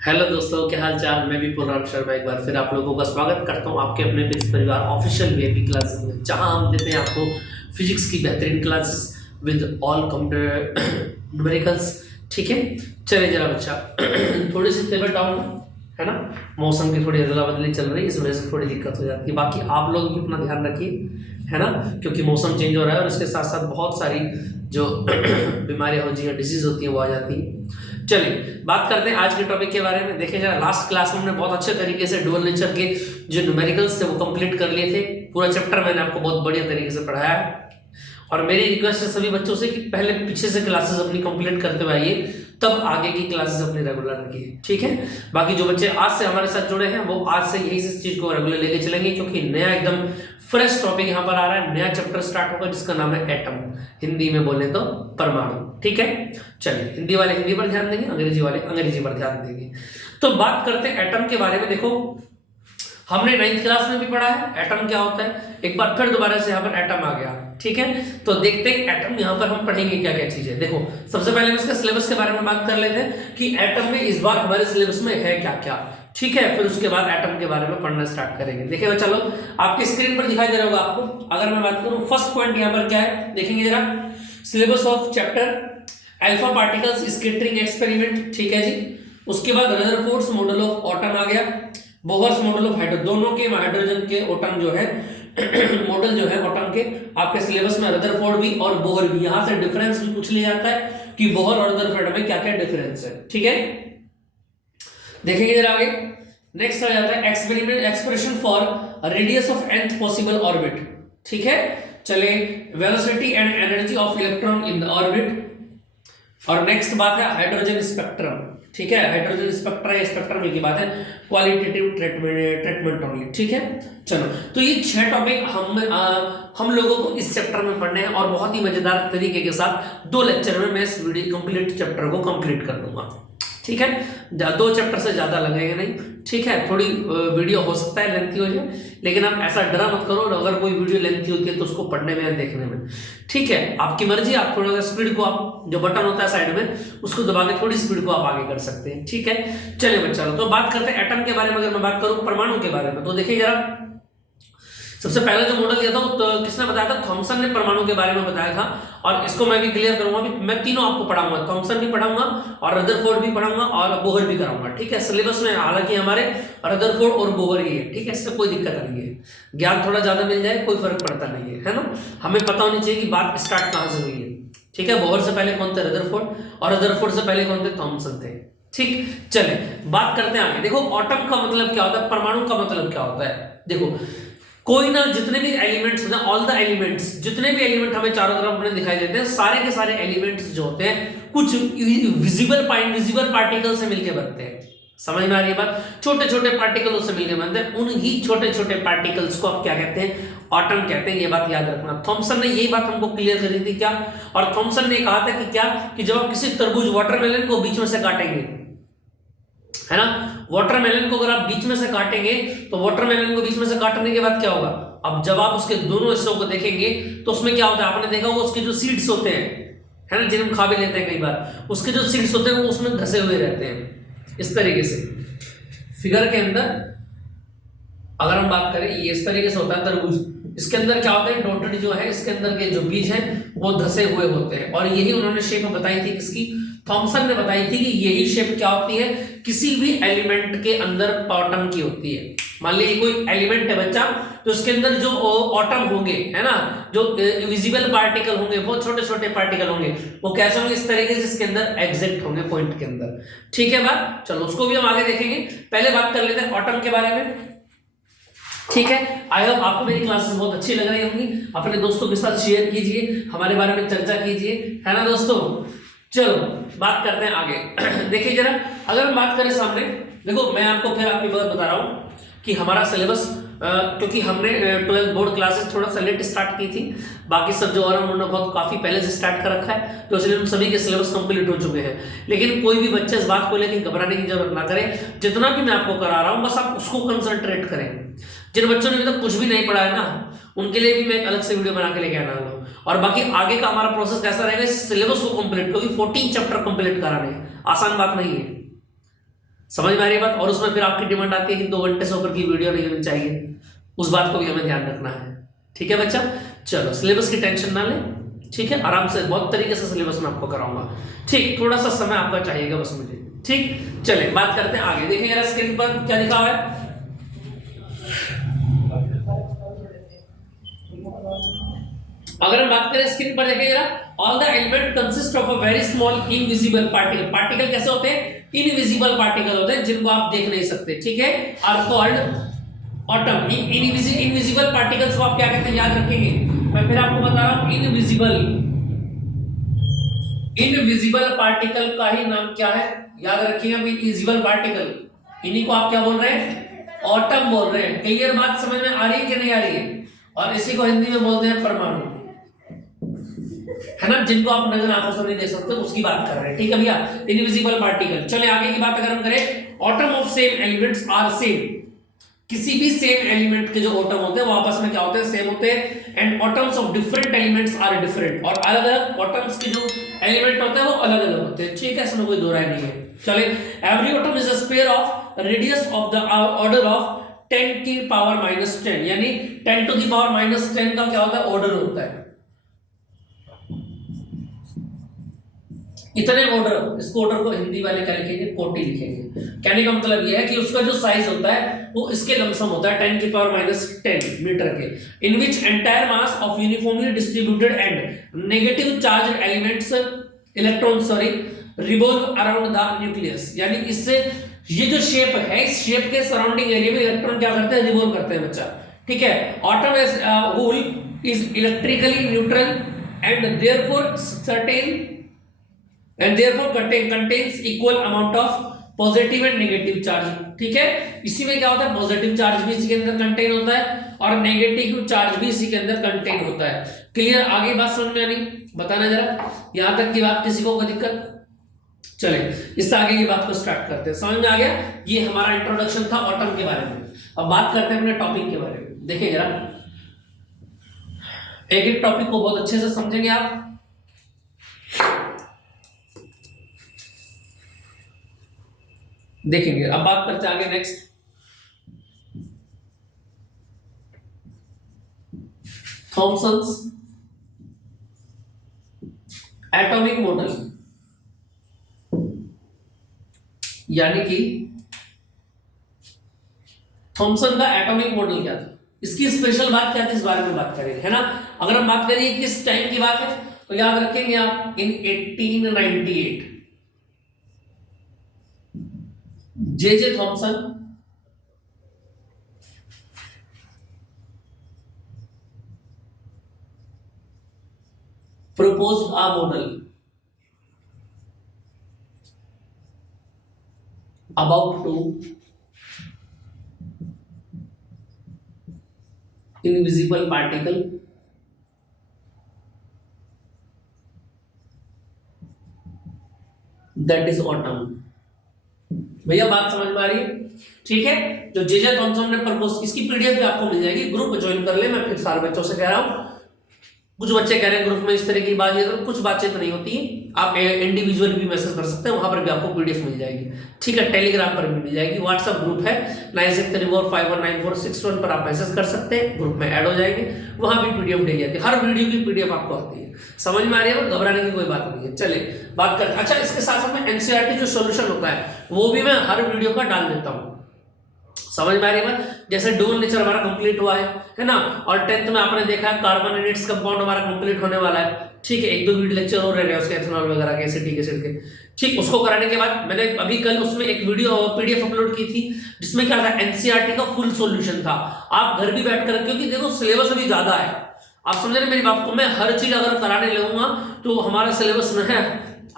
Hello दोस्तों, क्या हाल चाल। मैं भी पूर्णांक शर्मा एक बार फिर आप लोगों का स्वागत करता हूं आपके अपने फिजिक्स परिवार ऑफिशियल वीआईपी क्लासेस में, जहां हम देते हैं आपको फिजिक्स की बेहतरीन classes with all computer numericals. ठीक है, चलिए जरा बच्चा थोड़ी सी तबीयत डाउन है ना, मौसम की थोड़ी अदला बदली चल रही है, इस वजह से थोड़ी दिक्कत हो जाती है। बाकी आप लोग भी अपना ध्यान रखिए, है ना, क्योंकि मौसम चेंज हो रहा है और इसके साथ साथ बहुत सारी जो बीमारियां होती हैं, डिजीज होती हैं, वो आ जाती है। चलिए बात करते हैं आज के टॉपिक के बारे में। देखिए जरा, लास्ट क्लास में हमने बहुत अच्छे तरीके से डुअल नेचर के जो न्यूमेरिकल्स थे वो कंप्लीट कर लिए थे। पूरा चैप्टर मैंने आपको बहुत बढ़िया तरीके से पढ़ाया है और मेरी रिक्वेस्ट है सभी बच्चों से कि पहले पीछे से क्लासेस अपनी कंप्लीट करते हुए आइए, तब आगे की क्लासेस अपनी रेगुलर रखिए। ठीक है, बाकी जो बच्चे आज से हमारे साथ जुड़े हैं वो आज से यही चीज को रेगुलर लेके चलेंगे, क्योंकि नया एकदम फ्रेश टॉपिक यहाँ पर आ रहा है, नया चैप्टर स्टार्ट होगा जिसका नाम है एटम, हिंदी में बोले तो परमाणु। ठीक है, चलिए हिंदी वाले हिंदी पर ध्यान देंगे, अंग्रेजी वाले अंग्रेजी पर ध्यान देंगे। तो बात करते हैं एटम के बारे में। देखो, हमने 9th क्लास में भी पढ़ा है एटम क्या होता है, एक बार फिर दोबारा से यहाँ पर एटम आ गया। ठीक है, तो देखते हैं एटम यहाँ पर हम पढ़ेंगे क्या क्या चीजें। देखो, सबसे पहले हम इसके सिलेबस के बारे में बात कर लेते हैं कि एटम में इस बार हमारे सिलेबस में है क्या क्या। ठीक है, फिर उसके बाद एटम के बारे में पढ़ना स्टार्ट करेंगे। देखिए चलो, आपकी स्क्रीन पर दिखाई दे रहा होगा आपको। अगर मैं बात करूं, फर्स्ट पॉइंट यहाँ पर क्या है, देखेंगे जरा, syllabus of chapter alpha particles scattering experiment. ठीक है जी, उसके बाद रदरफोर्ड्स मॉडल ऑफ एटम आ गया, बोहर्स मॉडल ऑफ हाइड्रोजन, दोनों के हाइड्रोजन के एटम जो है मॉडल जो है एटम के आपके सिलेबस में रदरफोर्ड भी और बोहर भी। यहां से डिफरेंस भी पूछ लिया जाता है कि बोहर और रदरफोर्ड में क्या क्या डिफरेंस है। ठीक है, देखेंगे जरा आगे। नेक्स्ट आ जाता है experiment expression for radius of nth possible orbit. ठीक है, चले velocity and energy of electron in the orbit. और नेक्स्ट बात है हाइड्रोजन स्पेक्ट्रम। ठीक है, हाइड्रोजन स्पेक्ट्रा या स्पेक्ट्रम की बात है, क्वालिटेटिव ट्रीटमेंट ओनली। ठीक है, चलो, तो ये 6 टॉपिक हम लोगों को इस चैप्टर में पढ़ने हैं और बहुत ही मजेदार तरीके के साथ 2 लेक्चर में मैं इस वीडियो कंप्लीट चैप्टर को कंप्लीट कर दूंगा। ठीक है, 2 चैप्टर से ज्यादा लगेगा नहीं। ठीक है, थोड़ी वीडियो हो सकता है लेंथी हो जाए, लेकिन आप ऐसा डरा मत करो, और अगर कोई वीडियो लेंथी होती है तो उसको पढ़ने में या देखने में, ठीक है, आपकी मर्जी। आप थोड़ा सा स्पीड को, आप जो बटन होता है साइड में उसको दबा के थोड़ी स्पीड को आप आगे कर सकते हैं। ठीक है, चलिए बच्चा, तो बात करते हैं एटम के बारे में। अगर मैं बात करूं परमाणु के बारे में, तो देखिए जरा, सबसे पहले जो मॉडल दिया था तो किसने बताया था, थॉमसन ने परमाणु के बारे में बताया था। और इसको मैं भी क्लियर करूंगा, मैं तीनों आपको पढ़ाऊंगा, थॉमसन भी पढ़ाऊंगा और रदरफोर्ड भी पढ़ाऊंगा और बोहर भी कराऊंगा। ठीक है, सिलेबस में हालांकि हमारे रदरफोर्ड और बोहर ही है। ठीक है, इससे कोई दिक्कत नहीं है, ज्ञान थोड़ा ज्यादा मिल जाए कोई फर्क पड़ता नहीं है ना। हमें पता होनी चाहिए कि बात स्टार्ट कहां से हुई है। ठीक है, बोहर से पहले कौन थे, रदरफोर्ड, और रदरफोर्ड से पहले कौन थे, थॉमसन थे। ठीक, चले बात करते हैं आगे। देखो, एटम का मतलब क्या होता है, परमाणु का मतलब क्या होता है। देखो, कोई ना, जितने भी एलिमेंट्स होते हैं, ऑल द एलिमेंट्स, जितने भी एलिमेंट हमें चारों तरफ अपने दिखाई देते हैं, सारे के सारे एलिमेंट्स जो होते हैं कुछ विजिबल पार्टिकल से मिलकर बनते हैं। समझ में आ रही है बात, छोटे छोटे पार्टिकलों से मिलकर बनते हैं। उन्हीं छोटे छोटे पार्टिकल्स को आप क्या कहते हैं, एटम कहते हैं। ये बात याद रखना, थॉमसन ने यही बात हमको क्लियर करी थी क्या, और थॉमसन ने कहा था कि क्या, कि जब आप किसी तरबूज वाटरमेलन को बीच में से काटेंगे, है ना, वाटरमेलन को अगर आप बीच में से काटेंगे तो वाटरमेलन को बीच में से काटने के बाद क्या होगा, अब जब आप उसके दोनों हिस्सों को देखेंगे तो उसमें क्या होता है, आपने देखा होगा उसके जो सीड्स होते हैं, है ना, जिन्हें हम खा भी लेते हैं कई बार, उसके जो सीड्स होते हैं वो उसमें धसे हुए रहते हैं इस तरीके से। फिगर के अंदर अगर हम बात करें, ये इस तरीके से होता है तरबूज, इसके अंदर क्या होता है, डॉटेड जो है इसके अंदर के जो बीज हैं वो धसे हुए होते हैं। और यही उन्होंने शेप बताई थी किसकी, थॉमसन ने बताई थी कि यही शेप क्या होती है, किसी भी एलिमेंट के अंदर एटम की होती है। मान लीजिए कोई एलिमेंट है बच्चा, तो उसके अंदर जो एटम होंगे, है ना, जो विजिबल पार्टिकल होंगे, वो छोटे छोटे पार्टिकल होंगे, वो कैसे होंगे, इस तरीके से इसके अंदर एग्जैक्ट होंगे पॉइंट के अंदर। ठीक है बात, चलो उसको भी हम आगे देखेंगे। पहले बात कर लेते हैं एटम के बारे में। ठीक है, आई होप आपको मेरी क्लासेस बहुत अच्छी लग रही होंगी। अपने दोस्तों के साथ शेयर कीजिए, हमारे बारे में चर्चा कीजिए, है ना दोस्तों। चलो बात करते हैं आगे। देखिए जरा, अगर हम बात करें सामने, देखो मैं आपको फिर आपकी बात बता रहा हूं कि हमारा सिलेबस, क्योंकि हमने 12th बोर्ड क्लासेस थोड़ा सा लेट स्टार्ट की थी, बाकी सब जो और उन्होंने बहुत काफी पहले से स्टार्ट कर रखा है, तो इसलिए हम सभी के सिलेबस कंप्लीट हो चुके हैं। लेकिन कोई भी बच्चे इस बात को लेकर घबराने की जरूरत ना करें, जितना भी मैं आपको करा रहा हूं बस आप उसको कंसंट्रेट करें। जिन बच्चों ने अभी तक कुछ भी नहीं पढ़ा है ना, उनके लिए भी मैं एक अलग से वीडियो बना के लेके आना हूं। और बाकी आगे का हमारा प्रोसेस कैसा रहेगा, सिलेबस को कंप्लीट, क्योंकि 14 चैप्टर कंप्लीट कराने आसान बात नहीं है। समझ में आ रही है बात। और उसमें फिर आपकी डिमांड आती है कि 2 घंटे से ऊपर की वीडियो नहीं होनी चाहिए, उस बात को भी हमें ध्यान रखना है। ठीक है बच्चा, चलो सिलेबस की टेंशन ना लें, ठीक है, आराम से बहुत तरीके से सिलेबस में आपको कराऊंगा। ठीक, थोड़ा सा समय आपका चाहिएगा बस मुझे। ठीक, चले बात करते हैं आगे। देखिए यार स्क्रीन पर क्या लिखा हुआ है, अगर हम बात करें स्क्रीन पर देखिएगा, all the element consist of a very small invisible particle. Particle कैसे होते हैं, इनविजिबल पार्टिकल होते हैं जिनको आप देख नहीं सकते, ठीक है, are called atom. Invisible particles को आप क्या कहते हैं, याद रखेंगे, मैं फिर आपको बता रहा हूं, इनविजिबल पार्टिकल का ही नाम क्या है, याद रखिएगा, इनविजिबल पार्टिकल, इन्हीं को आप क्या बोल रहे हैं, एटम बोल रहे हैं। क्लियर बात समझ में आ रही है कि नहीं आ रही है, और इसी को हिंदी में बोलते हैं परमाणु, है ना, जिनको आप नजर आंखों से नहीं देख सकते, उसकी बात कर रहे हैं। ठीक है भैया, इनविजिबल पार्टिकल। चले आगे की बात अगर हम करें, atom of same elements are same, किसी भी सेम एलिमेंट के जो एटम होते हैं वो आपस में क्या होते हैं, सेम होते हैं। And atoms of different elements are different, और अलग अलग एटम्स के जो एलिमेंट होते हैं वो अलग अलग होते हैं। ठीक है, इसमें कोई दो राय नहीं है। चले, every atom is a square of radius of the order of 10 की पावर -10, यानी 10 टू द पावर -10 का क्या होता है, ऑर्डर होता है। इतने ऑर्डर, इसको ऑर्डर को हिंदी वाले क्या लिखेंगे, कोटि लिखेंगे। कहने का मतलब यह है कि उसका जो साइज होता है वो इसके लमसम होता है 10 की पावर -10 मीटर के, in which entire mass of uniformly distributed and negative charge elements electron revolve around the nucleus. यानी इससे ये जो शेप है, इस शेप के सराउंडिंग एरिया में इलेक्ट्रॉन क्या करते हैं, रिवॉल्व करते हैं बच्चा। ठीक है, atom as whole is electrically neutral and therefore certain and therefore contains equal amount of positive and negative charge. ठीक है, इसी में क्या होता है, पॉजिटिव चार्ज भी इसी के अंदर कंटेन होता है और नेगेटिव चार्ज भी इसी के अंदर कंटेन होता है। क्लियर, आगे बात समझ में आनी, बताना जरा, यहां तक की बात किसी को कोई दिक्कत। चले इससे आगे की बात को स्टार्ट करते हैं। समझ में आ गया, ये हमारा इंट्रोडक्शन था एटम के बारे में। अब बात करते हैं अपने टॉपिक के बारे में। देखिए जरा, एक एक टॉपिक को बहुत अच्छे से समझेंगे आप। देखेंगे, अब बात करते हैं आगे नेक्स्ट, थॉमसन्स एटॉमिक मॉडल, यानी कि थॉमसन का एटॉमिक मॉडल क्या था, इसकी स्पेशल बात क्या थी, इस बारे में बात करेंगे, है ना। अगर हम बात करें किस टाइम की बात है तो याद रखेंगे आप, इन 1898 J Thomson proposed a model about two invisible particle that is atom। भैया बात समझ में आ रही है, ठीक है। जो जे थॉमसन ने प्रपोज, इसकी पीडीएफ भी आपको मिल जाएगी, ग्रुप ज्वाइन कर ले। मैं फिर सारे बच्चों से कह रहा हूं, कुछ बच्चे कह रहे हैं ग्रुप में इस तरह की बातचीत, कुछ बातचीत नहीं होती है, आप इंडिविजुअल भी मैसेज कर सकते हैं, वहां पर भी आपको पीडीएफ मिल जाएगी। ठीक है, टेलीग्राम पर भी मिल जाएगी, व्हाट्सएप ग्रुप है 9634519461 पर आप मैसेज कर सकते हैं, ग्रुप में ऐड हो जाएंगे, वहां भी पीडीएफ डेली आती है, हर वीडियो की पीडीएफ आपको आती है। समझ में आ रही है, घबराने की कोई बात नहीं है। चले बात करते हैं। अच्छा, इसके साथ साथ में एनसीईआरटी जो सोल्यूशन होता है वो भी मैं हर वीडियो का डाल देता हूँ। समझ में आ रही है, जैसे डुअल नेचर हमारा कंप्लीट हुआ है ना, और 10th में आपने देखा है कार्बन एंड इट्स कंपाउंड हमारा कंप्लीट होने वाला है। ठीक है, एक दो वीडियो लेक्चर और रह गए उसके, एथेनॉल वगैरह के, एसिटिक एसिड के। ठीक, उसको कराने के बाद मैंने अभी कल उसमें एक वीडियो पीडीएफ अपलोड की थी, जिसमें क्या था, एनसीईआरटी का फुल सॉल्यूशन था। आप घर भी बैठ कर, क्योंकि देखो सिलेबस अभी ज्यादा है, आप समझ रहे मेरी बात को, मैं हर चीज अगर कराने लगूंगा तो हमारा सिलेबस न है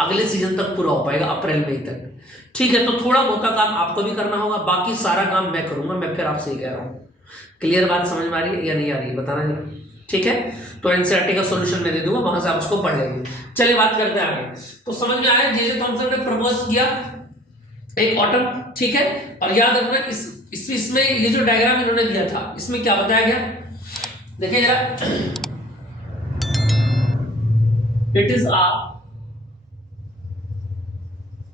अगले सीजन तक पूरा हो पाएगा, अप्रैल मई तक। ठीक है, तो थोड़ा बहुत काम आपको भी करना होगा, बाकी सारा काम मैं करूंगा, मैं फिर आपसे ही कह रहा हूं। क्लियर बात समझ में आ रही है या नहीं आ रही है, बताना जरा। ठीक है, तो एनसीईआरटी का सॉल्यूशन मैं दे दूंगा, वहां से आप उसको पढ़ लेंगे। चलिए बात करते हैं आगे। तो समझ में आया, जे थॉमसन ने प्रपोज किया एक एटम, ठीक है, और याद रखना इसमें ये जो डायग्राम इन्होंने दिया था, इसमें क्या बताया गया, देखिए जरा, इट इज अ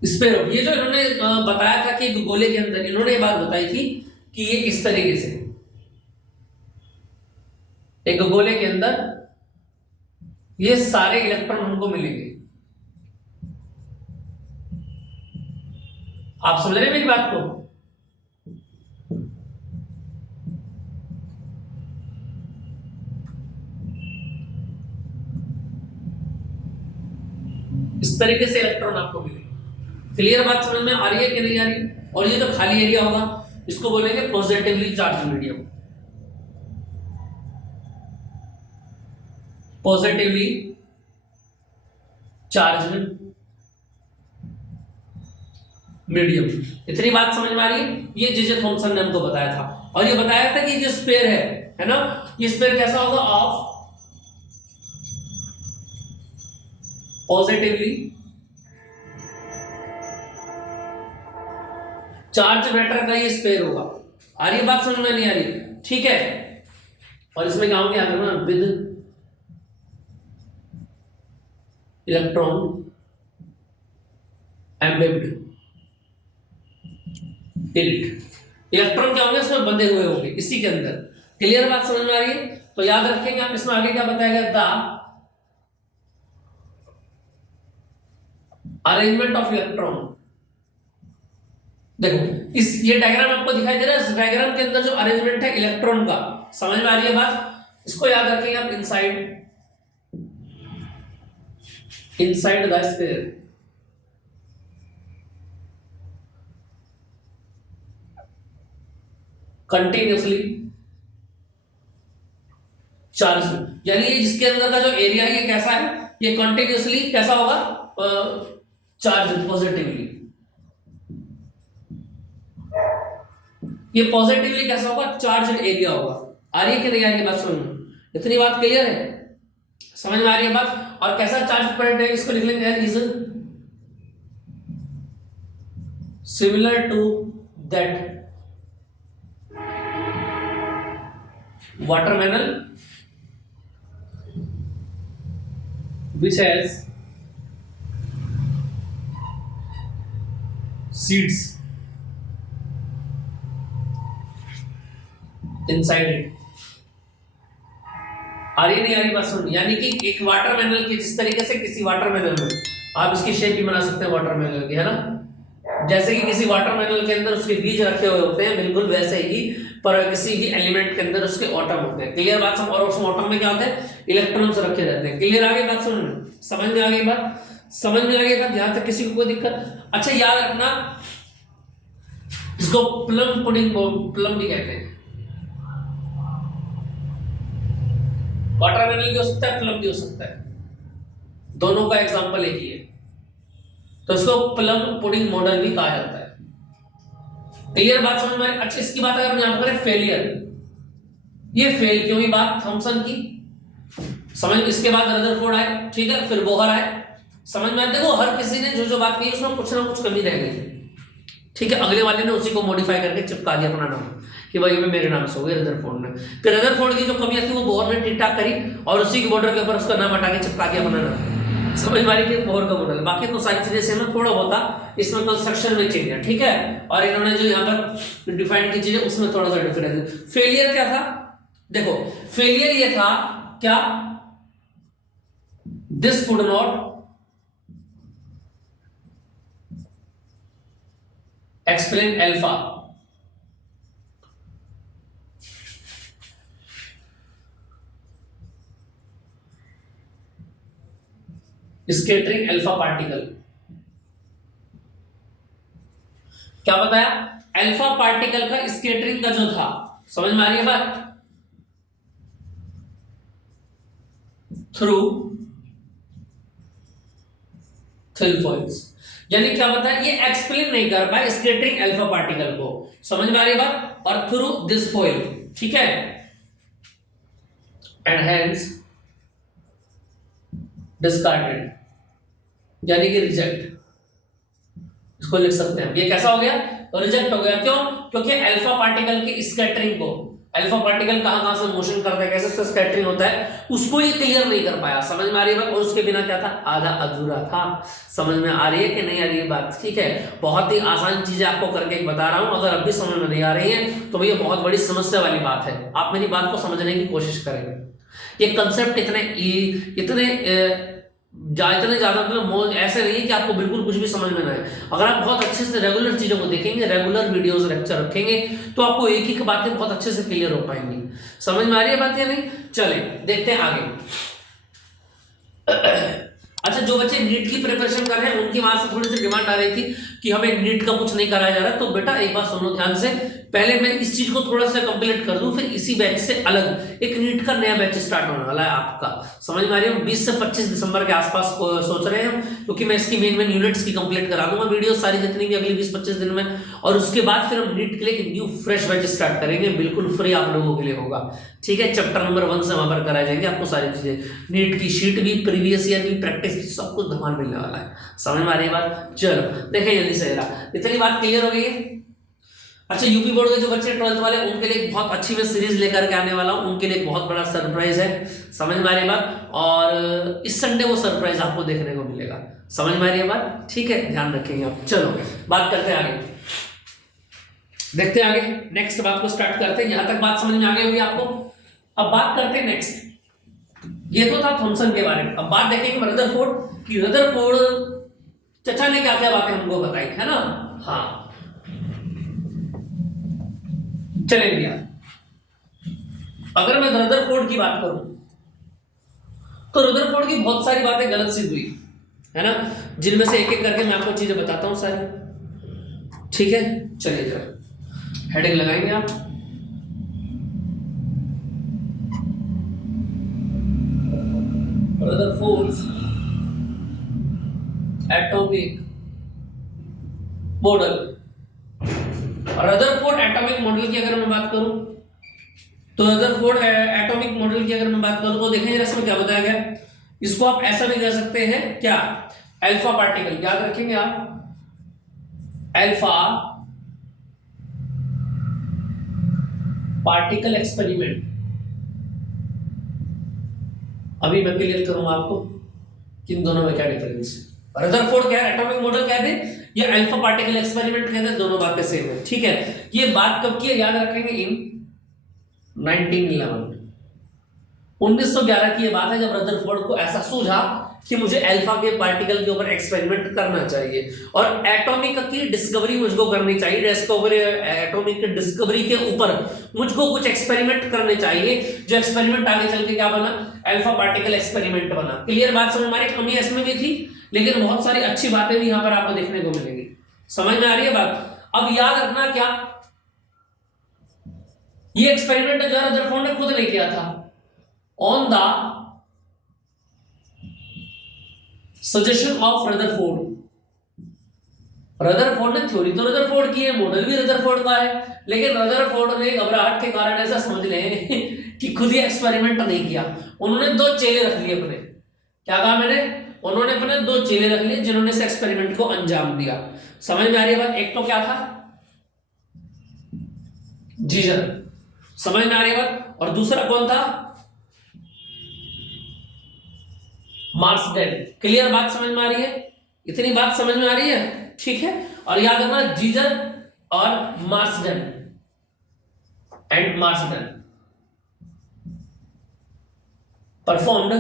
स्पेयर, ये जो इन्होंने बताया था कि एक गोले के अंदर, इन्होंने ये बात बताई थी कि ये इस तरीके से एक गोले के अंदर ये सारे इलेक्ट्रॉन हमको मिलेंगे। आप समझ रहे हैं मेरी बात को? इस तरीके से इलेक्ट्रॉन आपको मिलेंगे। क्लियर बात समझ में आ रही है कि नहीं आ रही? और ये जो खाली एरिया होगा इसको बोलेंगे positively charge medium. Positively charge medium. इतनी बात समझ में आ रही है? ये जे थॉमसन ने हमको बताया था, और ये बताया था कि जो स्पेयर है ना, ये स्पेयर कैसा होगा? ऑफ पॉजिटिवली चार्ज मैटर का ये स्पेयर होगा। आ रही है बात समझ में? नहीं आ रही? ठीक है। और इसमें क्या होंगे आगे ना, with electron embedded in it. Electron क्या होंगे? इसमें बंधे हुए होंगे इसी के अंदर। क्लियर बात समझ में आ रही है? तो याद रखेंगे आप, इसमें आगे क्या बताया गया? The arrangement of electron. देखो ये डायग्राम आपको दिखाई दे रहा है, इस डायग्राम के अंदर जो अरेंजमेंट है इलेक्ट्रॉन का, समझ में आ रही है बात? इसको याद रखेंगे आप, inside the sphere. Continuously charge, यानी ये जिसके अंदर का जो एरिया है ये कैसा है? ये कंटिन्यूसली कैसा होगा? Charge positively. ये पॉजिटिवली कैसा होगा? चार्ज एरिया होगा। आ रही है कि नहीं आ रही है बात समझ में? इतनी बात क्लियर है? समझ में आ रही है बात? और कैसा चार्ज पॉइंट है इसको लिख लेंगे, is similar to that watermelon which has seeds inside it। आ रही नहीं आ रही बात सुन? यानी कि एक वाटरमेलन की, जिस तरीके से किसी वाटरमेलन में आप इसकी शेप भी बना सकते हैं वाटरमेलन की, है ना, जैसे कि किसी वाटरमेलन के अंदर उसके बीज रखे हुए होते हैं, बिल्कुल वैसे ही पर किसी भी एलिमेंट के अंदर उसके एटम होते हैं। क्लियर बात सब? और उस एटम में क्या होता है? इलेक्ट्रॉन्स रखे रहते हैं। क्लियर आ गई बात समझ में? समझ में आ गई बात? समझ में आ गई बात? यहां तक किसी को कोई दिक्कत? अच्छा याद रखना, इसको प्लम पुडिंग, प्लम भी कहते हैं। वाटरमेलन भी हो सकता है, प्लम भी हो सकता है, दोनों का एग्जांपल एक ही है, तो इसको प्लम पुडिंग मॉडल भी कहा जाता है। क्लियर बात समझ में? अच्छा इसकी बात अगर हम यहां पर करें फेलियर, ये फेल क्यों हुई बात थॉमसन की, समझ? इसके बाद रदरफोर्ड आए, ठीक है, फिर बोहर आए, समझ में? देखो हर किसी ने जो जो बात की उसमें कुछ ना कुछ कमी रह गई, ठीक है। अगले वाले ने उसी को मॉडिफाई करके चिपका दिया अपना नाम कि भाई मैं मेरे नाम से हो गया रदरफोर्ड ने। फिर रदरफोर्ड की जो कमियां थी वो बोहर ने ठीक ठाक करी और उसी के बॉर्डर के ऊपर उसका नाम हटा के चिपका दिया अपना नाम। समझ में आ रही है? बोहर का मॉडल। बाकी तो सारी चीजें सेम है, थोड़ा बहुत था इसमें कंस्ट्रक्शन में चेंज है, ठीक है। और इन्होंने जो यहाँ पर डिफाइन की चीजें उसमें थोड़ा सा डिफरेंस है। फेलियर क्या था? देखो फेलियर ये था क्या? This could not explain alpha. Scattering alpha particle. क्या बताया? अल्फा पार्टिकल का स्कैटरिंग का जो था, समझ में आ रही है बात? थ्रू थिन फॉइल्स, यानी क्या बताया? ये एक्सप्लेन नहीं कर पाए स्कैटरिंग अल्फा पार्टिकल को, समझ में आ रही है बात? और थ्रू दिस फॉइल, ठीक है, एंड हेंस डिस्कार्डेड, यानी कि रिजेक्ट, इसको लिख सकते हैं। ये कैसा हो गया? तो रिजेक्ट हो गया। क्यों? क्योंकि अल्फा पार्टिकल की स्कैटरिंग को अल्फा पार्टिकल कहाँ से मोशन करता है, कैसे उसका स्कैटरिंग होता है, उसको ये क्लियर नहीं कर पाया। समझ में आ रही है बात? और उसके बिना क्या था, आधा अधूरा था। समझ में आ रही है कि नहीं आ रही है बात? ठीक है, बहुत ही आसान चीजें आपको करके बता रहा हूं, अगर अब भी समझ में नहीं आ रही है तो भैया बहुत बड़ी समस्या वाली बात है। आप मेरी बात को समझने की कोशिश करेंगे। ये कंसेप्ट इतने ज्यादा मतलब ऐसे नहीं है कि आपको बिल्कुल कुछ भी समझ में ना आए। अगर आप बहुत अच्छे से रेगुलर चीजों को देखेंगे, रेगुलर वीडियोस लेक्चर रखेंगे, तो आपको एक ही बातें बहुत अच्छे से क्लियर हो पाएंगी। समझ में आ रही है बात या नहीं? चले देखते हैं आगे। अच्छा, जो बच्चे नीट की प्रिपरेशन कर रहे हैं उनकी वहां से थोड़ी सी डिमांड आ रही थी कि हमें नीट का कुछ नहीं कराया जा रहा, तो बेटा एक बात सुनो ध्यान से, पहले मैं इस चीज को थोड़ा सा कंप्लीट कर दूं, फिर इसी बैच से अलग एक नीट का नया बैच स्टार्ट होने वाला है आपका। समझ में आ रही है? 20 से 25 दिसंबर के आसपास सोच रहे हैं, क्योंकि मैं इसकी मेन यूनिट्स की कंप्लीट करा दूंगा वीडियो सारी जितनी भी अगली 20-25 दिन में, और उसके बाद फिर हम नीट के लिए एक न्यू फ्रेश बैच स्टार्ट करेंगे, बिल्कुल फ्री आप लोगों के लिए होगा। ठीक है, चैप्टर नंबर 1 से वहां पर कराए जाएंगे आपको सारी चीजें, नीट की शीट भी, प्रीवियस ईयर भी, प्रैक्टिस भी, सब कुछ धमाल मिलने वाला है। समझ में आ रही है बात? चलो देखें जल्दी से, इतनी बात क्लियर हो गई है। अच्छा, यूपी बोर्ड के जो बच्चे 12th वाले, उनके लिए बहुत अच्छी मैं सीरीज लेकर के आने वाला हूं, उनके लिए एक बहुत बड़ा सरप्राइज है। समझ में आ रही है बात? और इस संडे वो सरप्राइज आपको देखने को मिलेगा। समझ में आ रही है बात? ठीक है, ध्यान रखेंगे आप। चलो बात करते हैं आगे, देखते हैं आगे, नेक्स्ट बात को स्टार्ट करते हैं। यहां तक बात समझ में आ गई होगी आपको। अब बात करते हैं नेक्स्ट, ये तो था थॉमसन के बारे में। अब बात देखेंगे रदरफोर्ड की। रदरफोर्ड चचा ने क्या क्या बातें हमको बताई, है ना? हाँ, चलें भैया। अगर मैं रदरफोर्ड की बात करूं तो रदरफोर्ड की बहुत सारी बातें गलत सिद्ध हुई, है ना, जिनमें से एक एक करके मैं आपको चीजें बताता हूं सारी। ठीक है, चलिए जरा हेडिंग लगाएंगे आप। Rutherford's atomic model. Rutherford atomic model की अगर मैं बात करूं तो रदरफोर्ड एटॉमिक मॉडल की अगर मैं बात करूं तो देखें जरा इसमें क्या बताया गया। इसको आप ऐसा भी कह सकते हैं, क्या, अल्फा पार्टिकल, याद रखेंगे आप, अल्फा पार्टिकल एक्सपेरिमेंट। अभी मैं क्लियर करूंगा आपको कि इन दोनों में क्या डिफरेंस है। रदरफोर्ड क्या है, एटॉमिक मॉडल कहते हैं, ये अल्फा पार्टिकल एक्सपेरिमेंट कहते हैं, दोनों बातें सेम है। ठीक है, ये बात कब की है, याद रखेंगे, इन 1911 1911 की ये बात है, जब रदरफोर्ड को ऐसा सूझा कि मुझे अल्फा के पार्टिकल के ऊपर एक्सपेरिमेंट करना चाहिए और एटॉमिक की डिस्कवरी मुझको करनी चाहिए। एटॉमिक की डिस्कवरी के ऊपर मुझको कुछ एक्सपेरिमेंट करने चाहिए, जो एक्सपेरिमेंट आगे चल के क्या बना, अल्फा पार्टिकल एक्सपेरिमेंट बना। क्लियर बात समझ में आ रही है? कमी इसमें भी थी, लेकिन बहुत सारी अच्छी बातें भी यहां पर आपको देखने को मिलेंगी। समझ में आ रही है बात? अब याद रखना, क्या ये एक्सपेरिमेंट जो रदरफोर्ड ने खुद नहीं किया था, on the suggestion of Rutherford. Rutherford ने थ्योरी तो रदरफोर्ड की है, मॉडल भी रदरफोर्ड का है, लेकिन रदरफोर्ड ने घबराहट के कारण, ऐसा समझ लें कि खुद ही एक्सपेरिमेंट नहीं किया। उन्होंने 2 चेले रख लिए अपने। क्या कहा मैंने? उन्होंने अपने 2 चेले रख लिए जिन्होंने इस एक्सपेरिमेंट को अंजाम दिया। समझ में आ रही है बात? एक तो क्या था, जीजर। समझ में आ रही है बात? और दूसरा कौन था, मार्सडेन। क्लियर बात समझ में आ रही है? इतनी बात समझ में आ रही है? ठीक है, और याद रखना, जीजर और Marsden and Marsden performed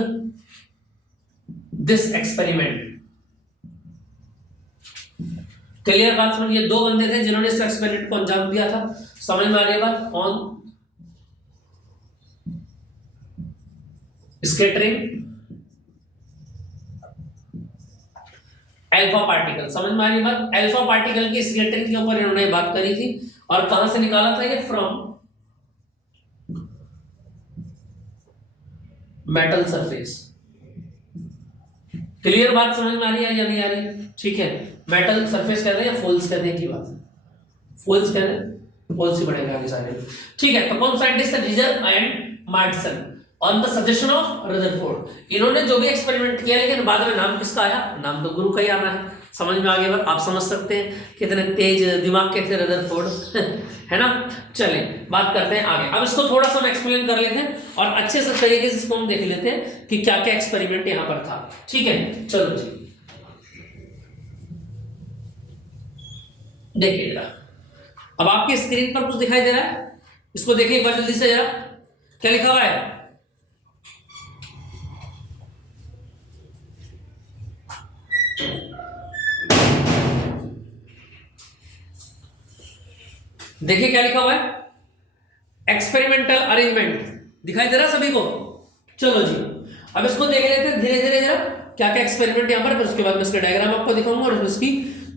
this experiment. Clear बात समझ? ये 2 बंदे थे जिन्होंने इस एक्सपेरिमेंट को अंजाम दिया था। समझ में आ रही है बात? On scattering alpha particle. समझ में आ रही है बात? अल्फा पार्टिकल की स्कैटरिंग के ऊपर इन्होंने बात करी थी, और कहां से निकाला था ये, फ्रॉम मेटल सरफेस। क्लियर बात समझ में आ रही है या नहीं आ रही? ठीक है, मेटल सरफेस कहते हैं या फोल्स कहते हैं की बात, फोल्स कहते हैं, फोल्स ही पढ़ेंगे आगे सारे। ठीक है, तो कौन साइंटिस्ट है, Geiger and Marsden, on the suggestion of Rutherford. इन्होंने जो भी एक्सपेरिमेंट किया, लेकिन बाद में नाम किसका आया, नाम तो गुरु का ही आना है। समझ में आ गया बात? आप समझ सकते हैं कितने तेज दिमाग के थे रदरफोर्ड है ना। चलिए बात करते हैं आगे। अब इसको थोड़ा सा हम एक्सप्लेन कर लेते हैं और अच्छे से तरीके से इसको हम देख लेते हैं कि क्या क्या एक्सपेरिमेंट यहाँ पर था। ठीक है, चलो जी देखिए जरा, अब आपके स्क्रीन पर कुछ दिखाई दे रहा है, इसको देखिए एक बार जल्दी से जरा, क्या लिखा हुआ है? देखिए क्या लिखा हुआ है, एक्सपेरिमेंटल अरेंजमेंट, दिखाई दे रहा है सभी को? चलो जी अब इसको देख लेते हैं धीरे धीरे जरा, क्या क्या एक्सपेरिमेंट यहां पर, फिर उसके बाद मैं इसका डायग्राम आपको दिखाऊंगा और इसकी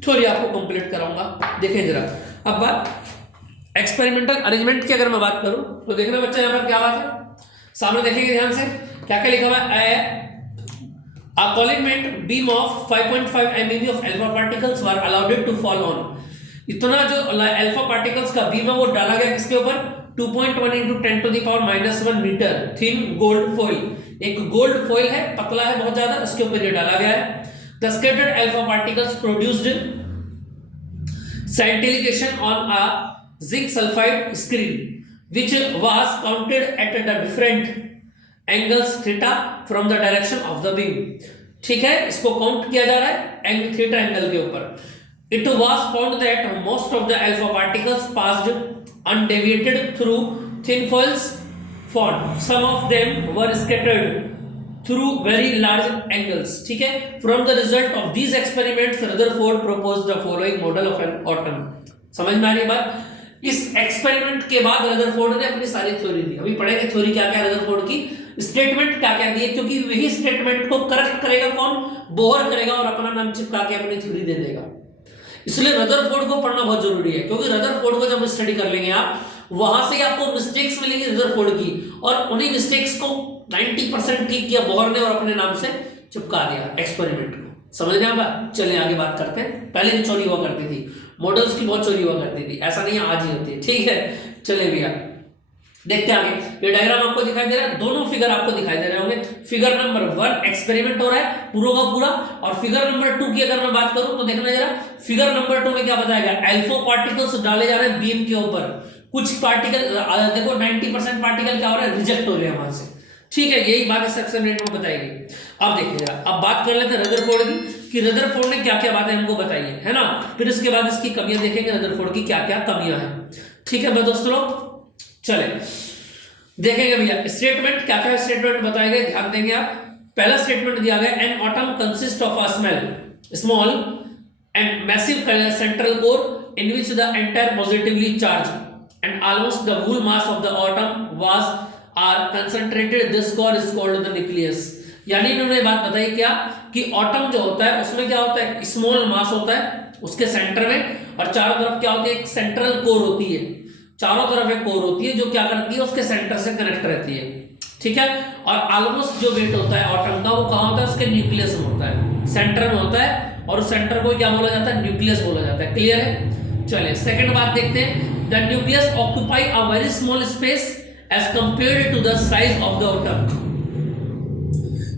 थ्योरी आपको कंप्लीट कराऊंगा। देखिए जरा, अब बात एक्सपेरिमेंटल अरेंजमेंट की अगर मैं बात करूं तो देखना बच्चा यहां पर क्या बात है, सामने देखेंगे ध्यान से, क्या क्या लिखा हुआ है? A collimated beam of 5.5 mm of alpha particles were allowed to fall on। इतना जो अल्फा पार्टिकल्स का बीम है वो डाला गया किसके ऊपर? 2.1 into 10 to the power -1 metre thin gold foil, एक गोल्ड फॉइल है, पतला है बहुत ज्यादा, इसके ऊपर ये डाला गया है। The scattered alpha particles produced scintilligation on a zinc sulfide screen which was counted at the different angles theta from the direction of the beam। ठीक है, इसको काउंट किया जा रहा है थीटा एंगल के ऊपर। It was found that most of the alpha particles passed undeviated through thin foils formed. Some of them were scattered through very large angles। ठीक है, from the result of these experiments Rutherford proposed the following model of an atom। समझ में आ रही बात? इस experiment के बाद Rutherford ने अपनी सारी थ्योरी दी। अभी पढ़ेंगे थ्योरी क्या क्या है रदरफोर्ड की, स्टेटमेंट क्या क्या दी है, क्योंकि वही स्टेटमेंट को करेक्ट करेगा कौन? बोहर करेगा और अपना नाम चिपका के अपनी थ्योरी दे देगा। इसलिए रदरफोर्ड को पढ़ना बहुत जरूरी है, क्योंकि रदरफोर्ड को जब स्टडी कर लेंगे आप, वहां से आपको मिस्टेक्स मिलेंगी रदरफोर्ड की, और उन्हीं मिस्टेक्स को 90% ठीक किया बोहर ने और अपने नाम से चिपका दिया एक्सपेरिमेंट को। समझ रहे हैं? चलिए आगे बात करते हैं। पहले भी चोरी हुआ करती थी, मॉडल्स की बहुत चोरी हुआ करती थी, ऐसा नहीं है आज ही होती है। ठीक है, चलिए भैया देखते हैं आगे। ये डायग्राम आपको दिखाई दे रहा है, दोनों फिगर आपको दिखाई दे रहे होंगे। फिगर नंबर 1 एक्सपेरिमेंट हो रहा है पूरा का पूरा, और फिगर नंबर 2 की अगर मैं बात करूं तो देखना जरा, फिगर नंबर 2 में क्या बताया गया? अल्फा पार्टिकल्स डाले जा रहे हैं बीम के ऊपर, कुछ पार्टिकल देखो 90% पार्टिकल क्या हो रहा है? रिजेक्ट हो रहे हैं वहां से। ठीक है, यही बात इस एक्सपेरिमेंट में बताई गई। अब देखिए जरा, अब बात कर लेते हैं रदरफोर्ड की, कि रदरफोर्ड ने क्या क्या बातें हमको बताई है ना, फिर इसके बाद इसकी कमियां देखेंगे, रदरफोर्ड की क्या क्या कमियां हैं। ठीक है दोस्तों लोग, चले देखेंगे भैया स्टेटमेंट क्या क्या स्टेटमेंट बताए गए, ध्यान देंगे आप। पहला स्टेटमेंट दिया गया, an atom consist of a small and massive central core in which the entire positively charge and almost the whole mass of the atom was are concentrated, this core is called the nucleus. यानी इन्होंने बात बताई क्या, कि autumn जो होता है उसमें क्या होता है? स्मॉल मास होता है उसके सेंटर में, और चारों तरफ क्या होती है? एक सेंट्रल कोर होती है, चारों तरफ एक कोर होती है जो क्या करती है? उसके सेंटर से कनेक्ट रहती है। ठीक है, और ऑलमोस्ट जो वेट होता है ऑटम का वो कहां होता है? उसके न्यूक्लियस में होता है, सेंटर में होता है, और सेंटर को क्या बोला जाता है? न्यूक्लियस बोला जाता है। क्लियर है? चलिए सेकंड बात देखते हैं, the nucleus occupy a very small space as compared to the size of the atom.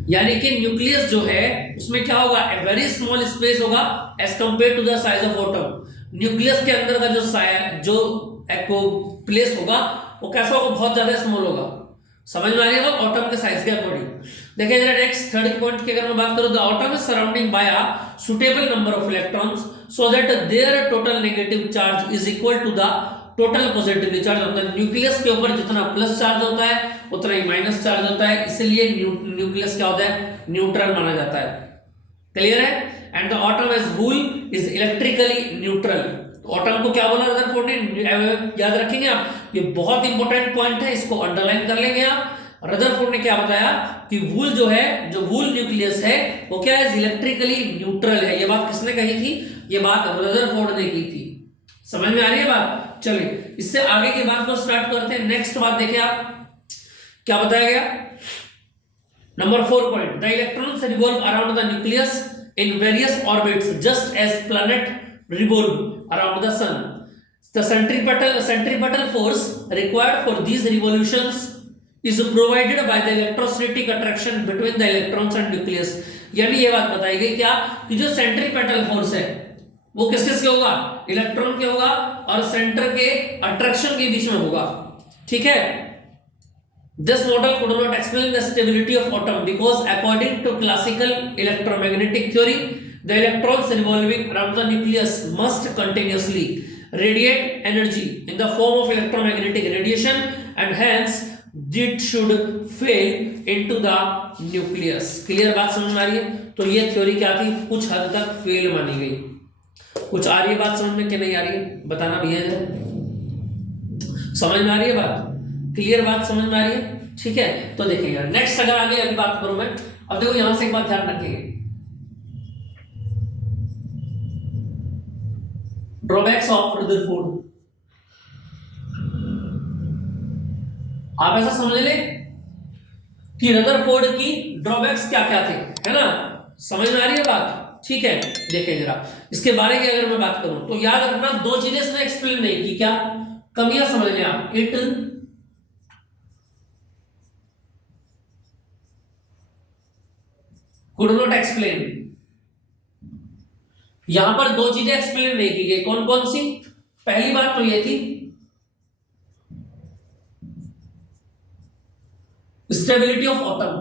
यानी कि न्यूक्लियस जो है उसमें क्या होगा? ए वेरी स्मॉल स्पेस होगा as compared to the size of atom. Nucleus के अंदर का जो एको प्लेस होगा वो कैसा होगा? बहुत ज्यादा स्मॉल होगा। समझ में आ रही है बात? एटम के साइज के अकॉर्डिंग। देखिए जरा नेक्स्ट थर्ड पॉइंट की अगर मैं बात करूं, the atom is surrounding by a suitable number of electrons so that their total negative charge is equal to the total positive charge. मतलब न्यूक्लियस के ऊपर जितना प्लस चार्ज होता है उतना ही माइनस चार्ज होता है, इसलिए न्यूक्लियस क्या होता है? न्यूट्रल माना जाता है। क्लियर है? And the atom as whole is electrically neutral. Atom को क्या बोला रदरफोर्ड ने? याद रखेंगे आप, ये बहुत इंपॉर्टेंट पॉइंट है, इसको अंडरलाइन कर लेंगे आप। रदरफोर्ड ने क्या बताया कि वूल जो है, जो वूल न्यूक्लियस है वो क्या है? इलेक्ट्रिकली न्यूट्रल है। ये बात किसने कही थी? ये बात रदरफोर्ड ने की थी। समझ में आ रही है बात? चलिए इससे आगे की बात को स्टार्ट करते हैं। नेक्स्ट बात देखिए आप, क्या बताया गया? Number 4 point, the electrons revolve around the nucleus in various orbits just as planet revolve around the sun. The centripetal force required for these revolutions is provided by the electrostatic attraction between the electrons and nucleus। यानी ये बात बताई गई क्या कि जो centripetal force है वो किस किस के होगा, इलेक्ट्रॉन के होगा और सेंटर के अट्रैक्शन के बीच में होगा, ठीक है। This model could not explain the stability of atom because according to classical electromagnetic theory, the electrons revolving around the nucleus must continuously radiate energy in the form of electromagnetic radiation and hence it should fail into the nucleus. Clear बात समझ में आ रही है? तो ये theory क्या थी, कुछ हद तक फेल मानी गई। कुछ आ रही है बात समझ में कि नहीं आ रही है, बताना भैया जरा। समझ में आ रही है बात, क्लियर बात समझ में आ रही है, ठीक है। तो देखिए यार नेक्स्ट अगर आगे अभी बात करूं मैं, अब देखो यहां से एक बात ध्यान रखिए, ड्रॉबैक्स ऑफ रदरफोर्ड। आप ऐसा समझ ले कि रदरफोर्ड की ड्रॉबैक्स क्या क्या थे, है ना, समझ में आ रही है बात, ठीक है। देखिए जरा इसके बारे में अगर मैं बात करूं तो याद रखना दो चीजें इसने एक्सप्लेन नहीं की, क्या कमियां समझ लें आप, इट कुड नॉट एक्सप्लेन। यहां पर दो चीजें एक्सप्लेन नहीं की गई, कौन कौन सी, पहली बात तो ये थी स्टेबिलिटी ऑफ एटम,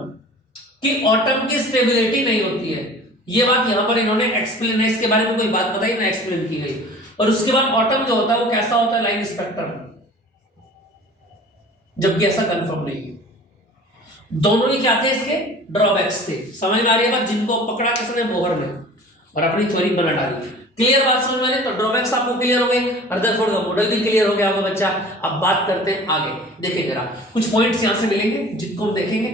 कि एटम की स्टेबिलिटी नहीं होती है, ये बात यहां पर इन्होंने एक्सप्लेन है, इसके बारे में कोई बात बताई ना, एक्सप्लेन की गई। और उसके बाद एटम जो होता है वो कैसा होता है, लाइन स्पेक्ट्रम, जबकि ऐसा कंफर्म नहीं है। दोनों ही क्या थे, इसके ड्रॉबैक्स थे। समझ में आ रही है बात, जिनको पकड़ा किसने, बोहर ने, और अपनी थ्योरी बना डाली। क्लियर बात समझ में आ रही है? तो ड्रॉबैक्स आपको क्लियर हो गए, रदरफोर्ड का मॉडल भी क्लियर हो गया आपका बच्चा। अब बात करते हैं आगे, देखिए जरा कुछ पॉइंट्स यहां से मिलेंगे जिनको हम देखेंगे।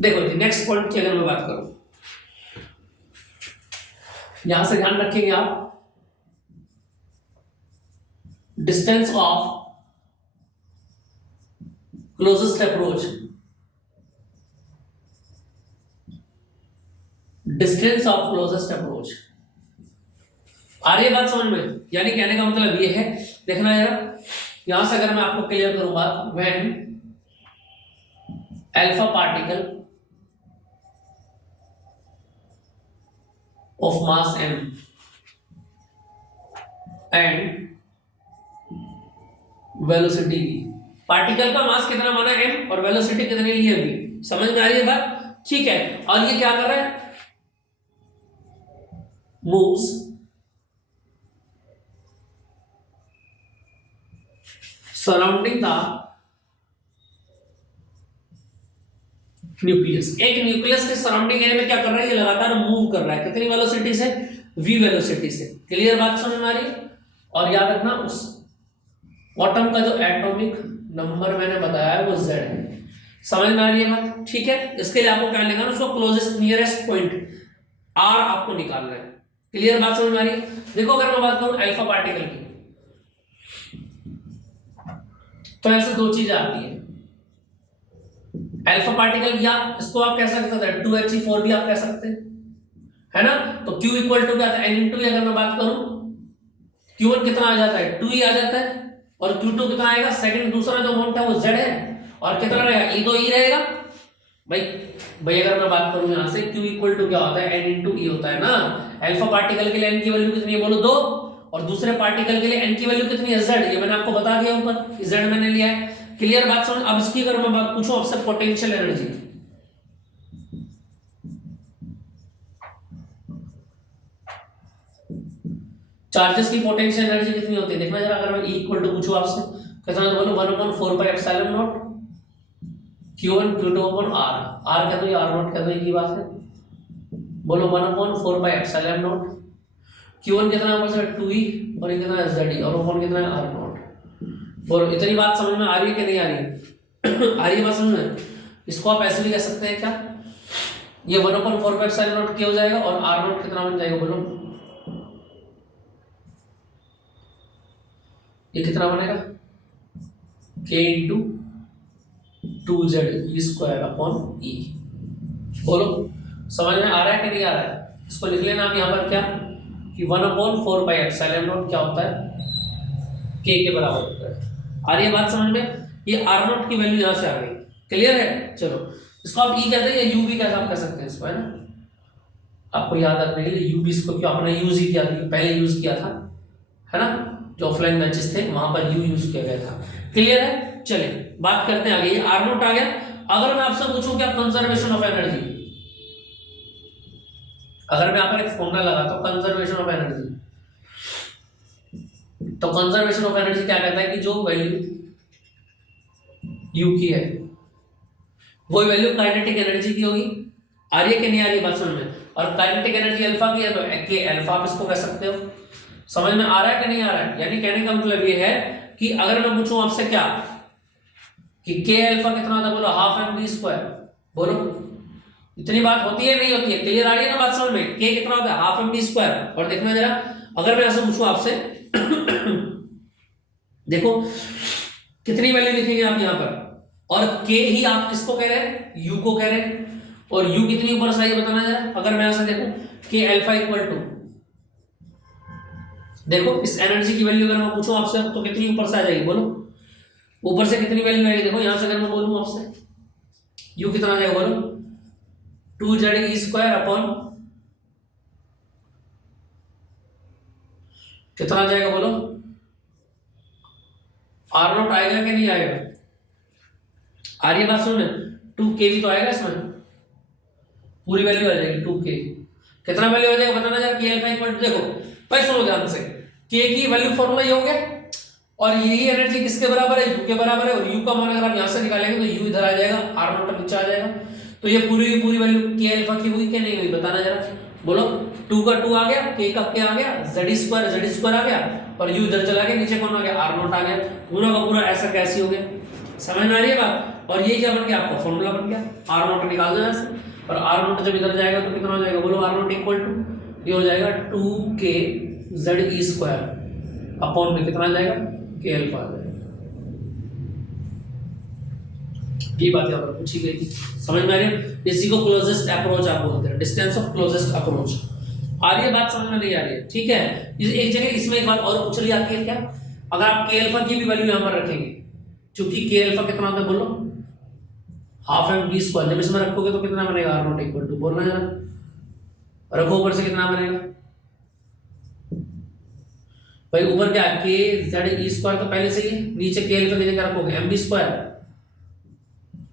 देखो जी नेक्स्ट पॉइंट की अगर मैं बात करूं, यहां से ध्यान रखेंगे आप, distance of closest approach, distance of closest approach. आ रही है बात समझ में? यानी कहने का मतलब ये है, देखना यार यहां से अगर मैं आपको क्लियर करूंगा, when alpha particle of mass m and velocity v, particle का मास कितना माना m और वेलोसिटी कितनी ली है v। समझ में आ रही है बात, ठीक है। और ये क्या कर रहा है, moves surrounding the न्यूक्लियस। एक न्यूक्लियस के सराउंडिंग एरिया में क्या कर रहा है, ये लगातार मूव कर रहा है, कितनी वेलोसिटी से, v वेलोसिटी से। क्लियर बात समझ में आ रही है? और याद रखना उस एटम का जो एटॉमिक नंबर मैंने बताया है वो z है। समझ में आ रही है बात, ठीक है। इसके लिए आपको क्या लेना है, उसको क्लोजेस्ट नियरेस्ट पॉइंट r आपको निकालना है। क्लियर बात समझ में आ रही है? देखो अगर मैं बात करूं अल्फा पार्टिकल की, तो ऐसे दो चीजें आती है, अल्फा पार्टिकल, या इसको आप कह सकते हैं 2He4 भी आप कह सकते हैं, है ना। तो Q इक्वल टू क्या आता है, n अगर मैं बात करूं, Q1 कितना आ जाता है, 2E आ जाता है, और Q2 कितना आएगा, सेकंड दूसरा जो अमाउंट है वो Z है, और कितना रहेगा, E तो E रहेगा भाई अगर मैं बात करूं यहां से, Q इक्वल टू क्या होता है, n E होता है ना। अल्फा पार्टिकल के लिए n की वैल्यू कितनी है, बोलो 2, और दूसरे पार्टिकल के लिए n की वैल्यू कितनी है, Z। ये मैंने आपको बता दिया ऊपर, Z मैंने लिया है। क्लियर बात समझ। अब इसकी अगर मैं बात पूछूं आपसे, पोटेंशियल एनर्जी, चार्जेस की पोटेंशियल एनर्जी कितनी होती है, देखना जरा। अगर मैं E इक्वल टू पूछूं आपसे, कितना, तो बोलो 1/4 pi epsilon not Q1 Q2 upon R। R क्या तो ये R नॉट क्या तो एक ही बात है, बोलो 1/4 पाई एप्सिलॉन नॉट। Q1 कितना है, ऊपर से 2E, और ये कितना है ZE, और अपॉन कितना है R नॉट। बोलो इतनी बात समझ में आ रही है कि नहीं आ रही है? आ रही है बात समझ में? इसको आप ऐसे भी कह सकते हैं क्या, ये 1/4 पाई एप्सिलॉन नॉट क्या हो जाएगा, और R नॉट कितना बन जाएगा, बोलो ये कितना बनेगा, K into 2Z² upon E। बोलो समझ में आ रहा है कि नहीं आ रहा है? इसको लिख लेना आप यहाँ पर क्या, कि 1/4 पाई एप्सिलॉन नॉट क्या होता है, K के बराबर होता है। आ रही है बात समझ में? ये R नॉट की वैल्यू यहाँ से आ गई। क्लियर है? चलो इसको आप ई कहते हैं या यू भी कह सकते हैं इसको, है ना। आपको याद रखने के लिए यू भी इसको क्यों आपने यूज ही किया, पहले यूज किया था, है ना, जो ऑफलाइन मैचेस थे वहां पर यू यूज किया गया था। क्लियर है। चलिए बात करते हैं आगे। ये आर नोट आ गया। अगर मैं आपसे पूछूं क्या कंजर्वेशन ऑफ एनर्जी, अगर मैं यहाँ पर एक फॉर्मूला लगाता हूं कंजर्वेशन ऑफ एनर्जी, तो कंजर्वेशन ऑफ एनर्जी क्या कहता है कि जो वैल्यू यू की है वही वैल्यू काइनेटिक एनर्जी की होगी। आ रही है कि नहीं आ रही बात समझ में। और काइनेटिक एनर्जी अल्फा की है तो के अल्फा आप इसको कह सकते हो। समझ में आ रहा है कि नहीं आ रहा है। यानी कहने का मतलब ये है कि अगर मैं पूछूं आपसे क्या कि के अल्फा कितना था, बोलो हाफ एम बी स्क्वायर। बोलो इतनी बात होती है नहीं होती है। क्लियर आ रही है ना बात समझ में। के कितना होता है हाफ एम बी स्क्वायर। और देखना जरा, अगर मैं ऐसे पूछूं आपसे देखो कितनी वैल्यू लिखेंगे आप यहां पर, और के ही आप किसको कह रहे हैं, यू को कह रहे हैं, और यू कितनी ऊपर से आई है बताना जरा। अगर मैं ऐसे देखूं के अल्फा इक्वल टू, देखो इस एनर्जी की वैल्यू अगर मैं पूछूं आपसे तो कितनी ऊपर से आ जाएगी, बोलो ऊपर से कितनी वैल्यू आएगी। देखो यहां से अगर मैं बोलूं आपसे यू कितना आ जाएगा, बोलो 2z स्क्वायर अपॉन कितना आ जाएगा, बोलो आर नोट आएगा कि नहीं आएगा। आ रही है बात सुन, 2k भी तो आएगा इसमें, पूरी वैल्यू आ जाएगी 2k। कितना वैल्यू आ जाएगा बताना जरा। के अल्फा इक्वल टू, देखो भाई सुनो ध्यान से, के की वैल्यू फॉर्मूला ये हो गया और यही एनर्जी किसके बराबर है, यू के बराबर है। और यू का मान अगर आप यहां से निकालेंगे तो यू इधर आ जाएगा, आर नोट नीचे आ जाएगा। तो ये पूरी की पूरी वैल्यू के अल्फा की हुई कि नहीं हुई बताना जरा। बोलो 2 का 2 आ गया, के का के आ गया, z स्क्वायर आ गया, और यू इधर चला गया, नीचे कौन आ गया आर नोट आ गया। पूरा का पूरा ऐसा कैसे हो गया, समझ में आ रही है बात। और ये क्या बन गया आपका फॉर्मूला बन गया, आर नोट निकाल दो ऐसे। और आर नोट जब इधर जाएगा तो कितना हो जाएगा, बोलो आर नोट इक्वल टू ये हो जाएगा 2k z स्क्वायर अपॉन में कितना आ जाएगा के अल्फा आ जाएगा। ये बात यहाँ पर पूछी गई थी, समझ में आ रही है। इसी को क्लोजेस्ट अप्रोच आप बोलते हैं, डिस्टेंस ऑफ क्लोजेस्ट अप्रोच। आ रही है बात समझ में नहीं आ रही है, ठीक है। एक जगह इसमें एक बात और पूछ रही आती है क्या, अगर आप के अल्फा की भी वैल्यू यहाँ पर रखेंगे, क्योंकि के अल्फा कितना होता है बोलो हाफ एम बी स्क्वायर, जब इसमें रखोगे तो कितना बनेगा आर नॉट इक्वल टू, बोलना जरा रखो ऊपर से कितना बनेगा भाई। ऊपर क्या के जेड ई स्क्वायर तो पहले से ही, नीचे के अल्फा की जगह रखोगे एम बी स्क्वायर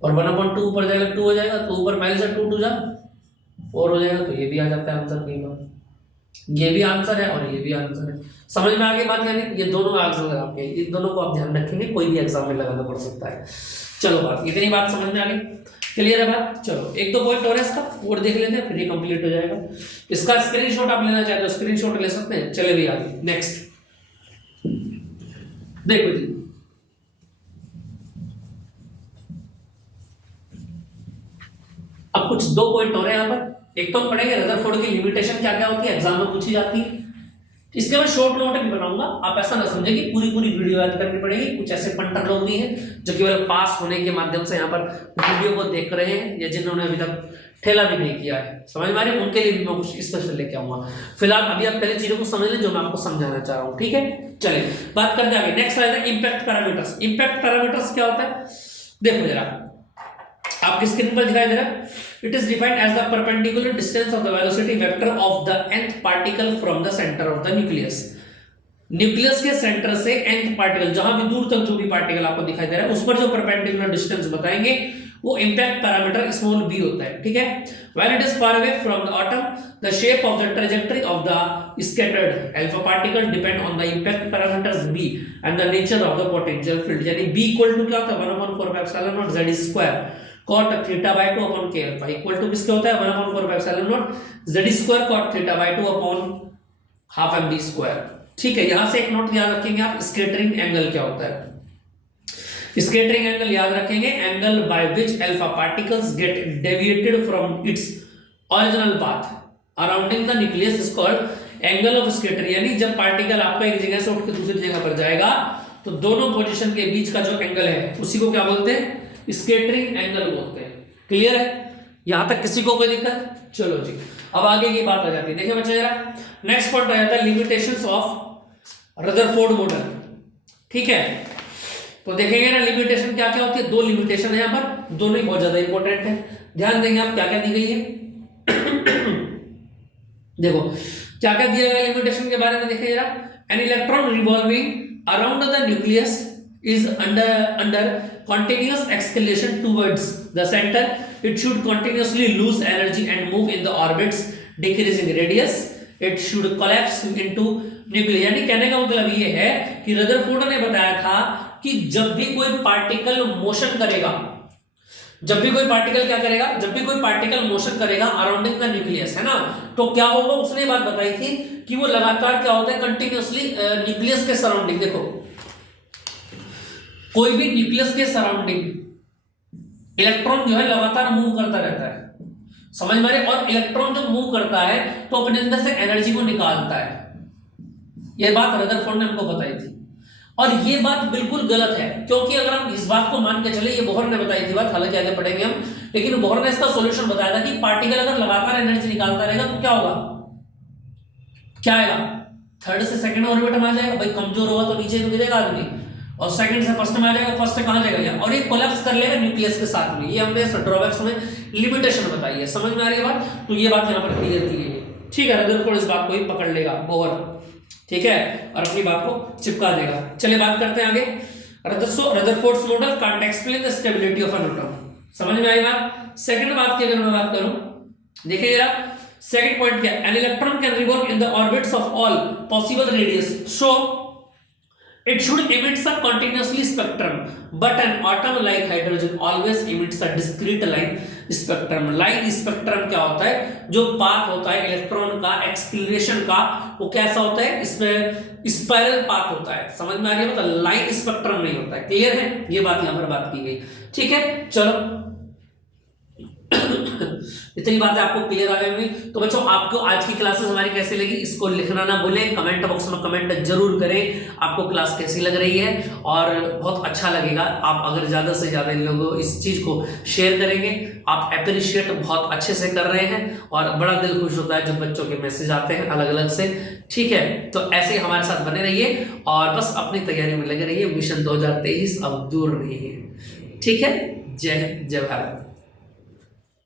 और 1/2 ऊपर जाएगा 2 हो जाएगा, तो ऊपर पहले से 2 2 जा 4 हो जाएगा। तो ये भी आ जाता है आंसर, कई बार ये भी आंसर है और ये भी आंसर है। समझ में आ गई बात। यानी ये दोनों आंसर है आपके, इन दोनों को आप ध्यान रखेंगे, कोई भी एग्जाम में लगाना पड़ सकता है। चलो बात इतनी बात समझ में आ गई, क्लियर है बात। चलो एक दो पॉइंट और है इसका, वो देख लेते हैं फिर ये कंप्लीट हो जाएगा। इसका स्क्रीनशॉट आप लेना चाहते हो स्क्रीनशॉट ले सकते हैं। चले भी आगे नेक्स्ट देखो जी, अब कुछ दो पॉइंट हो रहे हैं यहाँ पर। एक तो हम पढ़ेंगे रदरफोर्ड की लिमिटेशन क्या क्या होती है, एग्जाम में पूछी जाती है। इसके मैं शॉर्ट नोट भी बनाऊंगा, आप ऐसा ना समझे कि पूरी पूरी वीडियो याद करनी पड़ेगी। कुछ ऐसे पंटर लोग भी हैं जो केवल पास होने के माध्यम से यहाँ पर वीडियो को देख रहे हैं, या जिन्होंने अभी तक ठेला भी नहीं किया है, समझ में आ रही है, उनके लिए भी मैं कुछ स्पेशल लेके आऊंगा। फिलहाल अभी आप पहले चीजों को समझ लें जो मैं आपको समझाना चाह रहा हूँ, ठीक है। चलिए बात करते आगे। नेक्स्ट आता है इंपैक्ट पैरामीटर्स। इंपैक्ट पैरामीटर्स क्या होता है, देखो जरा आपकी स्क्रीन पर दिखाई दे रहा है। It is defined as the perpendicular distance of the velocity vector of the nth particle from the center of the nucleus. Nucleus के सेंटर से nth पार्टिकल, जहां भी दूर तक जो भी पार्टिकल आपको दिखाई दे रहा है उस पर जो परपेंडिकुलर डिस्टेंस बताएंगे वो इंपैक्ट पैरामीटर स्मॉल b होता है, ठीक है। When it is far away from the atom, the shape of the trajectory of the scattered alpha particle depend on the impact parameters b and the nature of the potential field. यानी b equal to क्या होता है 1/4 epsilon naught z square cot theta by 2 upon k alpha equal to किसके होता है 1/4 epsilon naught z square cot theta by 2 upon half m v square, ठीक है। यहां से एक नोट याद रखेंगे आप, स्कैटरिंग एंगल क्या होता है। स्कैटरिंग एंगल याद रखेंगे, angle by which alpha particles get deviated from its original path arounding the nucleus is called angle of scattering. यानी जब पार्टिकल आपका एक जगह से उठ के दूसरी जगह पर जाएगा तो दोनों पोजीशन के बीच का जो एंगल है उसी को क्या बोलते हैं, स्कैटरिंग एंगल बोलते हैं। क्लियर है, यहां तक किसी को कोई दिक्कत। चलो जी अब आगे की बात आ जाती है। देखिए बच्चे जरा नेक्स्ट पॉइंट आ जाता है लिमिटेशंस ऑफ रदरफोर्ड मॉडल, ठीक है। तो देखेंगे ना लिमिटेशन क्या क्या होती है, दो लिमिटेशन है यहाँ पर, दोनों ही बहुत ज्यादा इंपॉर्टेंट है। ध्यान देंगे आप क्या क्या दी गई है। देखो क्या क्या दिया गया लिमिटेशन के बारे में देखें जरा। An electron revolving around the nucleus is under continuous acceleration towards the center. It should continuously lose energy and move in the orbits decreasing radius. It should collapse into nuclei. यानी कहने का मतलब ये है कि रदरफोर्ड ने बताया था कि जब भी कोई पार्टिकल मोशन करेगा, जब भी कोई पार्टिकल क्या करेगा, जब भी कोई पार्टिकल मोशन करेगा अराउंडिंग द न्यूक्लियस, है ना, तो क्या होगा, उसने बात बताई थी कि वो लगातार क्या होता है, कंटिन्यूअसली न्यूक्लियस के सराउंडिंग, देखो कोई भी न्यूक्लियस के सराउंडिंग इलेक्ट्रॉन जो है लगातार मूव करता रहता है, समझ में आ रही है? और इलेक्ट्रॉन जब मूव करता है तो अपने अंदर से एनर्जी को निकालता है। यह बात रदरफोर्ड ने हमको बताई थी और ये बात बिल्कुल गलत है, क्योंकि अगर हम इस बात को मान के चले, ये बोहर ने बताई थी बात, हालांकि आगे पढ़ेंगे हम, लेकिन बोहर ने इसका सॉल्यूशन बताया था कि पार्टिकल अगर लगातार एनर्जी निकालता रहेगा तो क्या होगा, क्या आएगा, थर्ड से सेकंड ऑर्बिट में आ जाएगा। भाई कमजोर होगा तो नीचे गिरेगा आदमी, और सेकंड से फर्स्ट में आ जाएगा, फर्स्ट से कहां जाएगा, और ये कोलैप्स कर लेगा न्यूक्लियस के साथ में। ये हमने ड्रॉबैक्स में लिमिटेशन बताई है, समझ में आ रही है बात? तो ये बात यहां पर क्लियर की गई है, ठीक है। रदरफोर्ड इस बात को ही पकड़ लेगा बोहर, ठीक है, और अपनी बात को चिपका देगा। चलिए बात करते हैं आगे। Rutherford's model can't explain the stability of an atom, समझ में आई बात? सेकंड बात की अगर मैं बात करूं, देखिए जरा सेकंड पॉइंट क्या, an electron can revolve in the orbits of all possible radius, so it should emit a continuously spectrum, but an atom like hydrogen always emits a discrete line spectrum. line spectrum क्या होता है, जो path होता है electron का एक्सक्लेरेशन का, वो कैसा होता है, इसमें स्पाइरल पाथ होता है, समझ में आ रही है? मतलब लाइन स्पेक्ट्रम नहीं होता है, क्लियर है? ये बात यहां पर बात की गई, ठीक है। चलो इतनी बातें आपको क्लियर आ गई होंगी। तो बच्चों आपको आज की क्लासेस हमारी कैसी लगी, इसको लिखना ना भूलें, कमेंट बॉक्स में कमेंट जरूर करें आपको क्लास कैसी लग रही है, और बहुत अच्छा लगेगा आप अगर ज़्यादा से ज़्यादा इन लोगों इस चीज़ को शेयर करेंगे। आप अप्रिशिएट बहुत अच्छे से कर रहे हैं और बड़ा दिल खुश होता है जब बच्चों के मैसेज आते हैं अलग अलग से, ठीक है। तो ऐसे ही हमारे साथ बने रहिए और बस अपनी तैयारी में लगे रहिए, मिशन 2023 अब दूर नहीं है, ठीक है। जय हिंद, जय भारत।